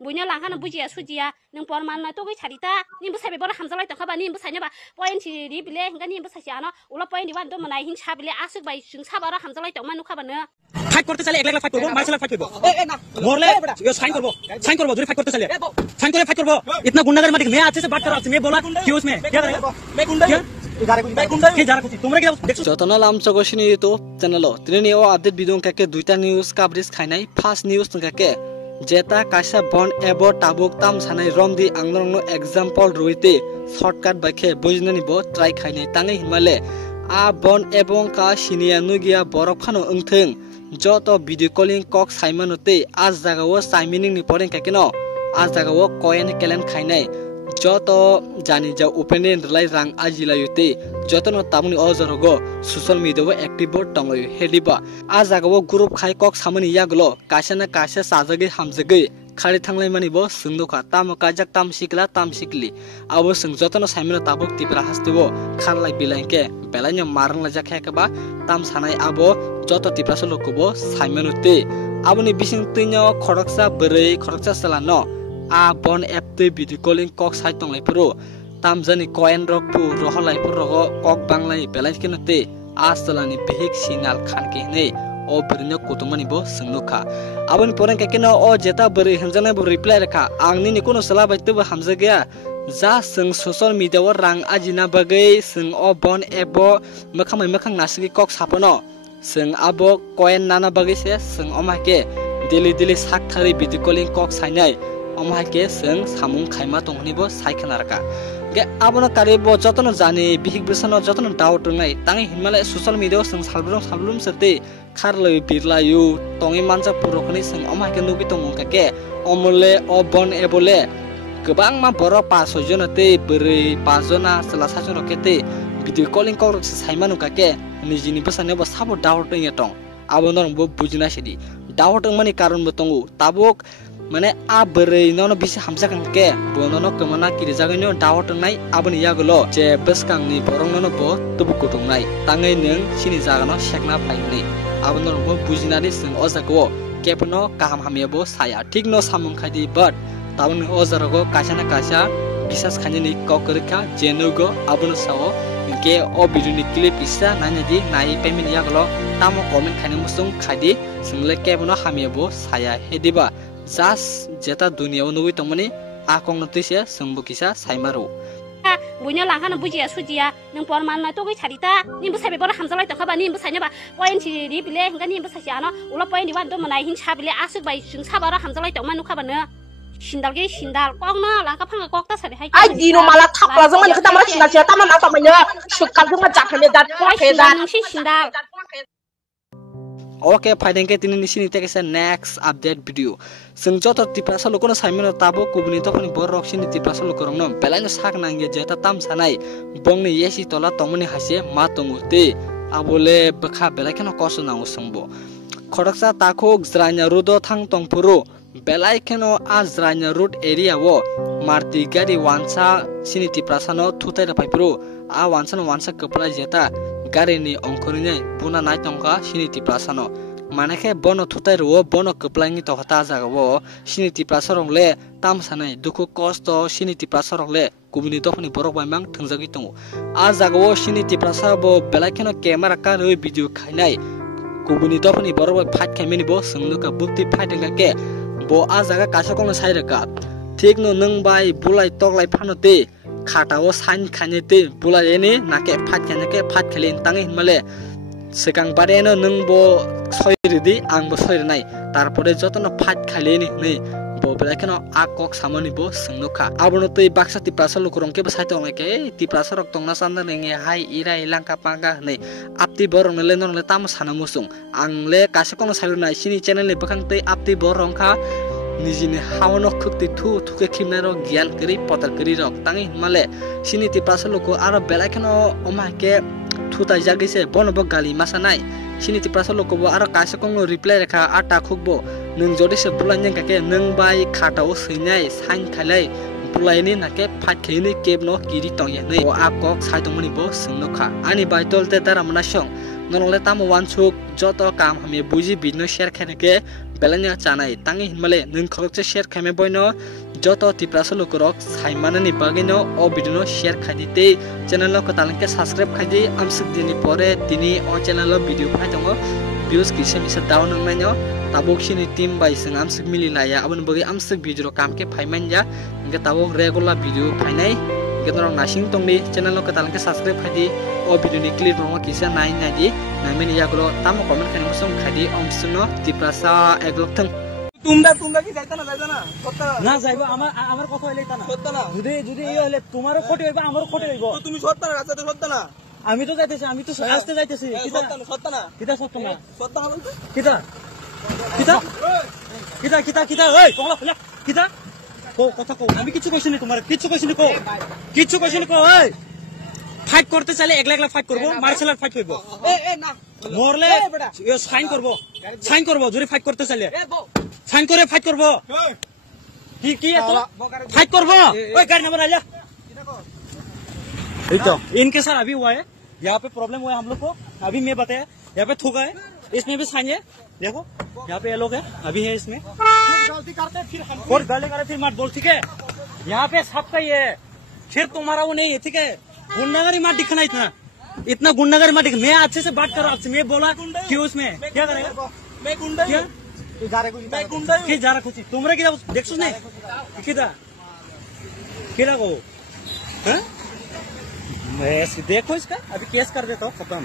bunya langkana bujiya sujiya nung porman na to gi charita ni bu sabe bor hamzalai to khaba ni bu sanya ba point si ri bile hinga ni bu sasiano ula point di wan do manai hin sa bile asuk bai sung sa bara hamzalai to manu khaba na fight করতে চাইলে একলা fight করব martial fight করব মরলে ये sign करबो दूरी fight करते चले साइन करे फाइट करबो इतना गुंडागर मालिक मैं अच्छे से बात कर रहा हूं मैं बोला क्यों उसमें क्या करेगा मैं गुंडा যতনা লামচগসিনি ইউটিউব চ্যানেল তিনি ও আপডেট ভিডিও কাকে দুইটা নিউজ কভারেজ খাইনাই ফার্স্ট নিউজ কাকে যেটা কাইসা বন এব টাবুক তাম সানাই রমদি আংলংন एग्जांपल রইতে শর্টকাট বাইকে বুঝনা নিব ট্রাই খাইনাই তাঙ্গে হিমালে আ বন এবং কা সিনিয়া নুগিয়া বরফ খানো ওংথং যত ভিডিও কলিং কক সাইমানতে আজ জাগাও সাইমিনিং নি পরেন কাকে ন আজ জাগাও কয়েন কেলেন খাইনাই যত জানি যা ওপেন লাই রাং আজিলায়ুতে যতন তামনি অজরগো সোশ্যাল মিডিয়াও অ্যাক্টিভ টংলয় হেলিবা আ জাগাও গ্রুপ খাই কক সামনি ইয়াগলো কাশানা কাশা সাজাগে হামজাগে খালি থাংলাই মানিবো সুন্দকা তাম কাজাক তাম শিকলা তাম শিকলি আবো সং যতন সাইমিনো তাবক তিবরা হাসতিবো খারলাই বিলাইকে বেলাইনো মারংলা জাখায়াকবা তাম সানাই আবো যত তিপ্রাস লকবো সাইমিনোতে আবনি বিসিং তুইনো খরকসা বरै খরকসা সালানো a bon app te video calling kok sai tong lai pro tam jani coin rok pu roholai pu rogo kok banglai belai kenote asalani behik signal khan ke nei o brino kutumani bo sungnuka abon poren ke keno o jeta beri hanjana bo reply rakha angni ni kono sala baite bo hamza gaya ja sung social media wa rang ajina bagai sung o bon app bo makhang nasigi kok sapono sung abo coin nana bagai se sung omake daily sak thari video calling kok sainai omake sung samung khaima tongnibo saikhanarka ge abono karibo jotono jani bihik bisano jotono doubt nai tangi himale social media sung salblum sate kharloi birlayu tongi manja purokni sung omake nugi tongka ke omole obon ebole gobang ma boro 500 jonate beri 5 jona sela sajon rokete video calling kor saimanu kake nijini basane bo sabo doubt ngi tong abono bo bujina sedi doubt mani karon bo tongu tabok মানে আ বरै নন BC হামজাখান কে বননো কমনা কিরি জাগাইনো দাওট নাই আবনি ইয়াগলো যে বসকাংনি বরং নন ব তবু কুটুং নাই তাঙ্গै नों सिनि जागानो सेकना फाइनै आबनो ब बुजिनानै जों अजागो केपनो काहाम हामियाबो साया ठीक न सामुं खादि बट तावन अजारगो कासाना कासा बिसास खानिनि ककरखा जेनुगो आबनो सावो के ओ भिडियोनि क्लिप इसा नायनादि नाय पेमेन्ट यागलो तामो कमेन्ट खाने मुसुं खादि जोंले केपनो हामियाबो साया हेदिबा जास जेता दुनियाव नुगै तंमाने आकं नतिसे संबुकिसा साइमारो bunya langkana bujiya sujiya nung porman na to gi charita ni bu sabe bor hamzalai to khaba ni bu sanya ba point si ri bile hinga ni bu sasiano ula point di wan do manai hin sa bile asuk bai sung sa bara hamzalai to manu khaba na sindal ge sindal kok na langka phanga kok ta sare hai ai dino mala thapla jang man khata mala sindal cheta ma na ta mai ya sukal jang ma jakhane dat peda sindal okay फाइदेंके तिनि निसिनि तेकेसे next update video जों जत तिप्रासा लोकनो साइमेनो ताबो कुबनि तखनि बर रक्सिनि तिप्रासा लोकरंनो बेलाइनो साक नांगे जेता ताम सानाय बंगनि येसि तला तमनि हासे मा तंगुते आबोले बखा बेलाइखनो कसो नांगो संबो खडकसा ताखो ज्रान्या रुदो थां तंपुरो बेलाइखनो आ ज्रान्या रुट एरिया वो मार्ति गाडी वानसा सिनि तिप्रासानो थुताइरा पाइप्रो आ वानसा कपला जेता गारिनि अंखरिने बुना नाय तंका सिनिति प्रासानो मानेखे बनो थुताइ रो बनो कपलांगि तो हता जागो सिनिति प्रासरंले ताम सानाय दुखु कष्ट सिनिति प्रासरंले कुबिनि तखनि बरक बायमां थंजागि तंगो आ जागो सिनिति प्रासाबो बेलाखेनो कैमरा का रै भिडियो खाइनाय कुबिनि तखनि बरक फाइट खाइमेनि बो सोंनुका बुक्ति फाइटेंगा के बो आ जागा कासकनो साइरका ठीक नो नों बाय बुलाय तगलाय फानोते खाटाओ साइन खानेते बुलायनि नाके फाट खानेके फाट खेलिन तांगै हिमाले सेकां बारेनो नों बो सयरिदि आंबो सयरनाय तारपरे जतनो फाट खालिनि नै बो बेलाखेनो आकक सामनि बो सोंनुखा आबनो तै बाक्सा तिप्रासा लुकरंके बो साइतो नके तिप्रासा रक तंगना सानना नेंगे हाय इराय लांका पांगा नै आपति बरंले लेनरले ताम सानामुसुं आंले कासेकनो सायरनाय सिनि चेनेलनि बखांतै आपति बरंखा निजिने हावनो खक्ति थुके खिमनारो ज्ञान करी पतर करी रक तांगै हिमाले सिनि तिप्रासा लुको आरो बेलाखेनो ओमाके थुताइ जागिसे बनबो गाली मासानाय सिनि तिप्रासा लुको आरो कासेकनो रिप्लाय रेखा आटा खुकबो नों जदिसे बुलायन काके नों बाय खाटाव सैनाय साइन खालाय बुलायनि नाके फाटखेनि केबनो गिरि तंगे नै ओ आकक साइदमनि बो सोंनोखा आनि बायतलते दारामना सं ननले ताम वानसुक जत काम हमे बुजि बिनो शेयर खेनेके बेलानिया चानाय तांगि हिनमाले नों खरकसे शेयर खाइमे बयनो जत तिप्रास लोकरक साइमानानि बागैनो ओ भिडियो शेयर खाइदिते चैनल को तालंके सब्सक्राइब खाइदि आमसुक दिनि परे दिनि ओ चैनल भिडियो फाइ दङ व्यूज किसे मिसे डाउन नंनायनो ताबोकसिनि टीम बाय जों आमसुक मिलिलाया अबन बगै आमसुक भिडियो कामके फाइमानया इंगे ताबोक रेगुलार भिडियो फाइनाय गेदरं नासिं तंनि चैनल को तालंके सब्सक्राइब खाइदि ओ भिडियो नि क्लिप रंग किसे नाइ नाइदि नामेनि यागरो ताम कमेन्ट खाइनो सम खाइदि अमसुनो तिप्रासा एग्लथं তোমরা কি যাইতা না না যাইবো আমার কথা হইলে তা না সত্য না যদি এই হইলে তোমারও ক্ষতি হইবো আমারও ক্ষতি হইবো তো তুমি সত্য না রাস্তাতে সত্য না আমি তো যাইতেছি আমি তো আসতে যাইতেছি সত্য না কিটা সত্য না বলতে কিটা ওই কমলা ফলা কিটা কথা কও আমি কিছু কইছি না তোমার কিছু কইছি না কও ওই ফাইট করতে চাইলে একলা ফাইট করব মার্শাল আর্ট ফাইট করব না মরলে সাইন করব যদি ফাইট করতে চাইলে साइन करे फाइट करबो की है तो फाइट करबो ओए गाड़ी नंबर आ जा तो इनके साथ अभी हुआ है यहाँ पे प्रॉब्लम हुआ है हम लोग को अभी मैं बताया यहाँ पे थूका है इसमें भी साइन है देखो यहाँ पे ये लोग है अभी है इसमें गलती करते फिर और गाली करे फिर मत बोल ठीक है यहाँ पे सबका ये है फिर तुम्हारा वो नहीं है ठीक है गुंडागरी मत दिखना इतना गुंडागरी मत दिख मैं अच्छे से बात कर रहा हूँ मैं बोला क्यों उसमें क्या करेगा मैं गुंडा क्या जा रहा कुछ तुमरे क्या देखो नहीं किदा को देखो इसका अभी केस कर देता हूँ खत्म।